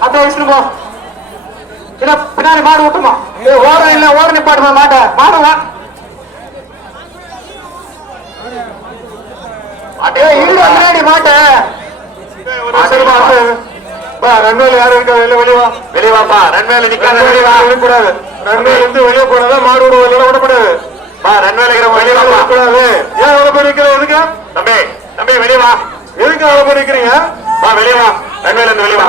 அந்த வயசுமா இல்ல பின்னாடி மாடு விட்டுமா ஓரம் இல்ல ஓரம் நிப்பாட்டுமா மாட்டை மாடு முன்னாடி மாட்டை ரன்வேல யாரும் இருக்கா வெளிவா வெளிவாப்பா ரன்வேல நிக்காத வெளிவா கூடாது ரன்வேல இருந்து வெளியே போனதான் மாடு விடுவோம் விடக்கூடாது ரன்வேல வெளியே கூடாது ஏன் அவ்வளவு பேர் நிக்கிற எதுக்கு தம்பி தம்பி வெளிவா எதுக்கு அவ்வளவு பேர் நிக்கிறீங்க வெளிவா ரன்வேல இருந்து வெளிவா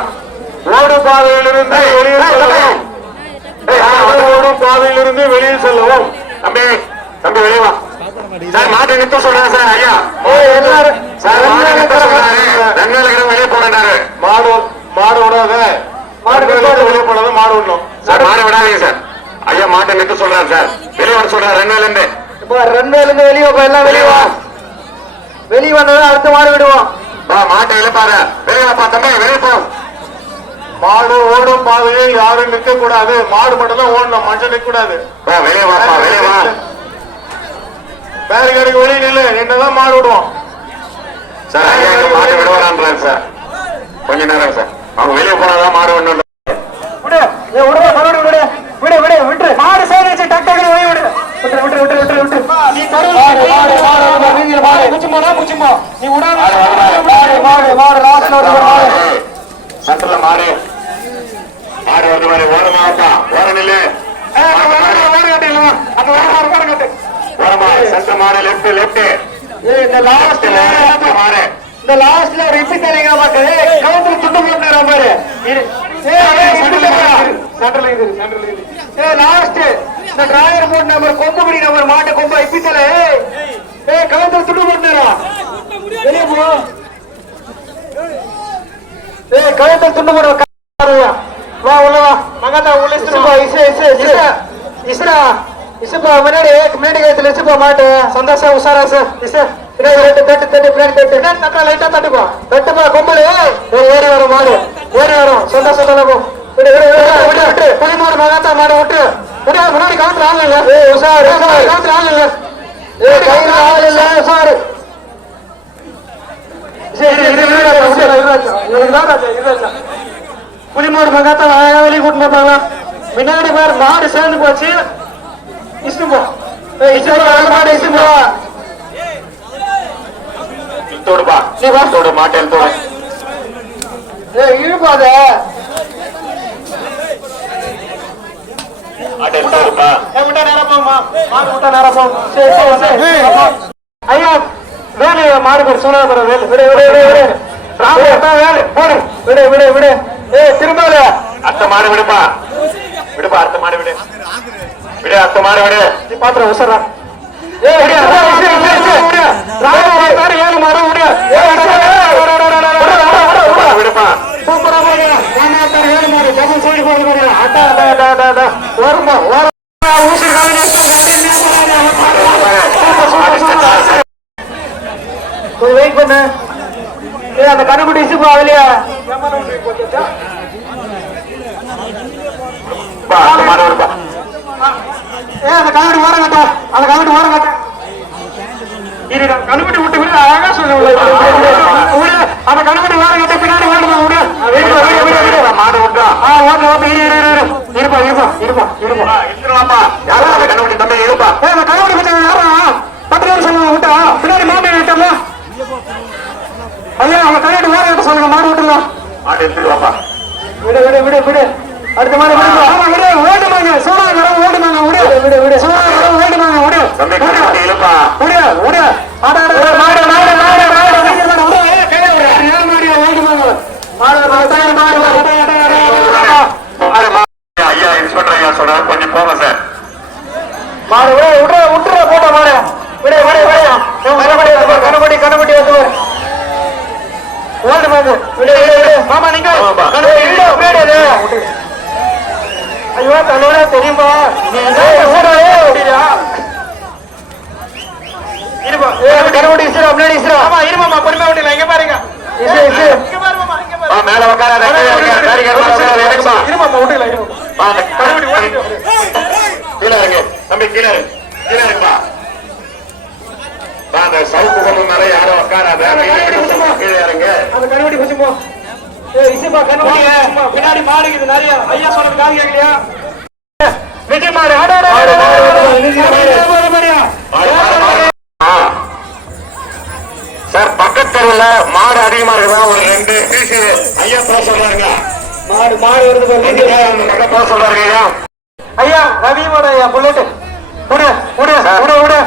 ஓடும் பாதையிலிருந்து வெளியே செல்லவும் ஓடும் பாதையிலிருந்து வெளியே செல்லவும் தம்பி தம்பி வெளிவா சார் மாட்டை நிறுத்த சொல்றேன் சார் ஐயா சார் ரன்வேல வெளியே போறாரு மாடு மாடு விடாத மாடு வெளியே போனது மாடு விடணும் சார் மாடு விடாதீங்க சார் ஐயா மாட்டை நிறுத்த சொல்றாரு சார் வெளியே வர சொல்றாரு ரன்வேல இருந்து வெளியே எல்லாம் வெளியே வா வெளியே வந்ததான் அடுத்த மாடு விடுவோம் மாட்டை இழப்பாரு வெளியே வாப்பா தம்பி வெளியே போ மாடு ஓடும் பாதையில் யாரும் நிற்க கூடாது மாடு மட்டும் தான் ஓடணும் மனுஷன் நிற்க கூடாது வெளியே வாப்பா வெளியே வா பேரிகார்டுக்கு வெளியே நில்லு என்னதான் மாடு விடுவோம் சார் ஐயா மாட்டை விடுவாரான்றாரு சார் கொஞ்ச நேரம் சார் அவங்க வெளியே போனாதான் மாடு ஒண்ணு மாடு சேகரிச்சு டக்கு போய் விடு சென்டர்ல மாடு மாடு வந்து மாதிரி ஓரமா ஓரம் இல்ல ஓரமா சென்டர் மாடு லெப்ட் லெப்ட் இந்த லாஸ்ட்ல ஒரு இப்படி தரீங்க பாக்குது கவுண்டர் துண்டு போட்டுற பாரு லாஸ்ட் இந்த டிராயர் போட்டு நம்பர் கொம்பு பிடி நம்பர் மாட்டை கொம்பு இப்படி தர கவுண்டர் துண்டு போட்டுறா வெளியே போ கவுண்டர் துண்டு போட வா உள்ள வா மகதா உள்ள இஸ்ரா இசுப்பா முன்னாடி கைத்துல இசுப்பா மாட்டு சந்தோஷம் உஷாரா சார் தட்டு லைட்டா தட்டுப்பா தட்டுப்பா கொம்பளு ஓடி வரும் மாடு ஓடி வரும் சந்தோஷம் புலிமாடு மகாத்தா மாடு விட்டு முன்னாடி கவுண்டர் ஆளுங்க உஷாரு கவுண்டர் ஆளுங்க கையில ஆள் இல்ல உஷாரு புலிமாடு மகாத்தா வெளியே கூட்டு போட்டாங்களா முன்னாடி பேர் மாடு சேர்ந்து போச்சு இஷ்டம்போ மாடு இஷ்டம்போ தோடுப்பா தோடு மாட்டேன் தோடு இழுப்பாத ஐயா வேலு மாடு பேர் சூழ வேலு விடு விடு விடு வேலு போடு விடு விடு விடு திரும்ப அத்த மாடு விடுப்பா விடுப்பா அத்த மாடு விடு விடு அத்த மாடு விடு நீ பாத்திரம் உசரா ஏழு மாடு விடுப்பா சூப்பரா ஏழு மாடு டபுள் சைடு போடுங்க வெயிட் பண்ணு அந்த கண்ணுக்குட்டி இசுப்பா வெளியா அந்த கண்ணுக்குட்டி ஓரம் கட்ட அந்த கண்ணுக்குட்டி ஓரம் கட்ட கண்ணுக்குட்டி விட்டு விட அழகா சொல்ல அந்த கண்ணுக்குட்டி ஓரம் கட்ட பின்னாடி ஓடுமா விடு மாடு விட்டா இருப்பா இருப்பா இருப்பா இருப்பா இருப்பா யாரும் அந்த கண்ணுக்குட்டி தம்பி இருப்பா அந்த கண்ணுக்குட்டி விட்டு யாரும் 10 பேர் சொல்லுவாங்க விட்டா பின்னாடி மாடு விட்டோம்ல ஐயா அவங்க கண்ணுக்குட்டி ஓரம் கட்ட சொல்லுங்க மாடு விட்டுலாம் மாடு எடுத்துருவாப்பா விடு விடு விடு விடு அடுத்த மாடு விடு ஓடுமாங்க சோழாங்கரம் ஓடுமாங்க விடு விடு விடு சோழாங்கரம் ஓடுமாங்க விடு இழுப்பா விடு விடு மாடு மாடு மாடு மாடு மாடு ஐயா இன்ஸ்பெக்டர் ஐயா சொல்ற கொஞ்சம் போங்க சார் மாடு விடு விட்டுற போட்ட மாடு விடு விடு விடு கணபடி கணபடி வந்து ஓடு மாடு விடு விடு விடு மாமா நீங்க ஐயோ தன்னோட தெரியுமா கணபடி இசுரா முன்னாடி இசுரா ஆமா இருமாமா பொறுமை விட்டுல இங்க பாருங்க மேல உட்கார தம்பி கீழே கீழே இருக்குப்பா அந்த சவுக்கு கொண்டு மேல யாரும் உட்காராத கீழே இறங்க அந்த கருவடி கொஞ்சம் இசுப்பா கண்ணு பின்னாடி மாடுக்குது நிறைய ஐயா சொல்றது காது கேட்கலையா வெற்றி மாடு சார் பக்கத்துல மாடு அதிகமா இருக்குதா ஒரு 2 ஐயா பேச சொல்றாருங்க மாடு வருது சொல்றாரு ஐயா ரவியோட ஐயா புல்லட் விடு விடு விடு விடு